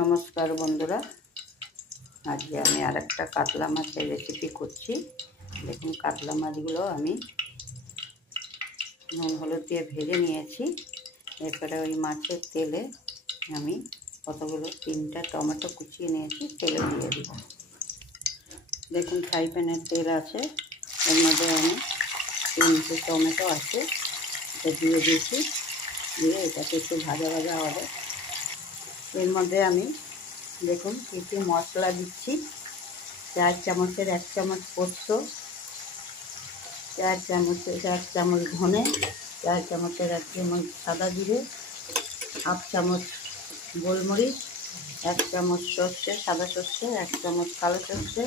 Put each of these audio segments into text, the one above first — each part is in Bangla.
নমস্কার বন্ধুরা, আজকে আমি আরেকটা কাতলা মাছের রেসিপি করছি। দেখুন, কাতলা মাছগুলো আমি নুন হলুদ দিয়ে ভেজে নিয়েছি। এরপরে ওই মাছের তেলে আমি কতগুলো 3টা টমেটো কুচিয়ে নিয়েছি, তেলে দিয়ে দিব। দেখুন, ফ্রাই প্যানের তেল আছে, এর মধ্যে আমি 3টে টমেটো আছে, এটা দিয়ে দিয়েছি। দিয়ে এটাকে একটু ভাজা ভাজা হবে। এর মধ্যে আমি দেখুন কিছু মশলা দিচ্ছি। 4 চামচের 1 চামচ পোস্ত, 4 চামচের 1 চামচ ধনে, 4 চামচের 1 চামচ সাদা জিরে, 1/2 চামচ গোলমরিচ, 1 চামচ সর্ষে, সাদা সর্ষে, 1 চামচ কালো সর্ষে,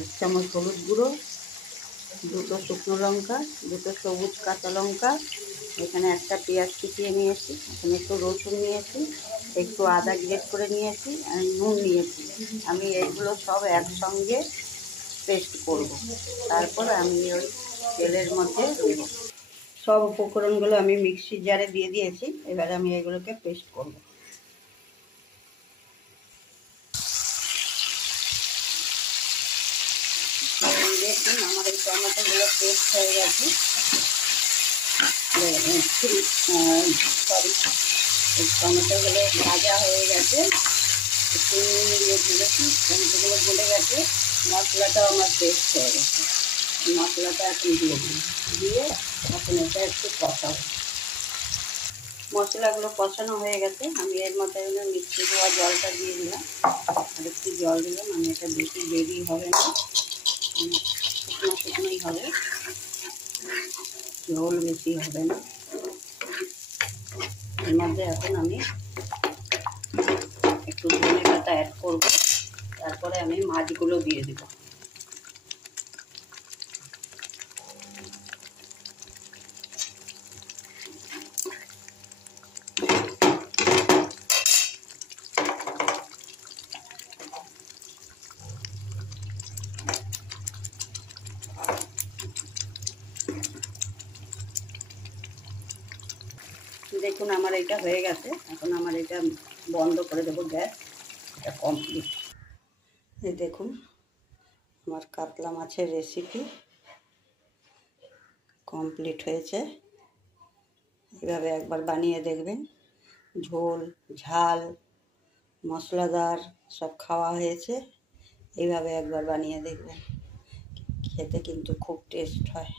1 চামচ হলুদ গুঁড়ো, 2টো শুকনো লঙ্কা, 2টো সবুজ কাঁচা লঙ্কা, এখানে একটা পেঁয়াজ কুচিয়ে নিয়েছি, এখানে একটু রসুন নিয়েছি, একটু আদা গ্রেট করে নিয়েছি, আর নুন নিয়েছি। আমি এইগুলো সব একসঙ্গে পেস্ট করব। তারপর আমি ওই তেলের মধ্যে দেব। সব উপকরণগুলো আমি মিক্সির জারে দিয়ে দিয়েছি। এবারে আমি এগুলোকে পেস্ট করব। দেখুন, আমার এই টমেটোগুলো পেস্ট হয়ে গেছে। সরি, এই টমেটোগুলো ভাজা হয়ে গেছে, একটু দিয়ে দিয়েছি, টমেটোগুলো গলে গেছে, মশলাটাও আমার পেস্ট হয়ে গেছে। মশলাটা এখন দিয়ে দিই, দিয়ে এখন এটা একটু কষাবো। মশলাগুলো কষানো হয়ে গেছে, আমি এর মধ্যে মিক্সি দেওয়া জলটা দিয়ে দিলাম। আর একটু জল দিলাম, আমি এটা বেশি গ্রেভি হবে না, শুকনো শুকনোই হবে, ঝোল বেশি হবে না। এর মধ্যে এখন আমি একটু ধনে পাতা অ্যাড করবো, তারপরে আমি মাছগুলো দিয়ে দেবো। দেখুন, আমার এটা হয়ে গেছে, এখন আমার এটা বন্ধ করে দেবো গ্যাস, এটা কমপ্লিট। এই দেখুন, আমার কাতলা মাছের রেসিপি কমপ্লিট হয়েছে। এভাবে একবার বানিয়ে দেখবেন, ঝোল ঝাল মশলাদার সব খাওয়া হয়েছে। এইভাবে একবার বানিয়ে দেখবেন, খেতে কিন্তু খুব টেস্ট হয়।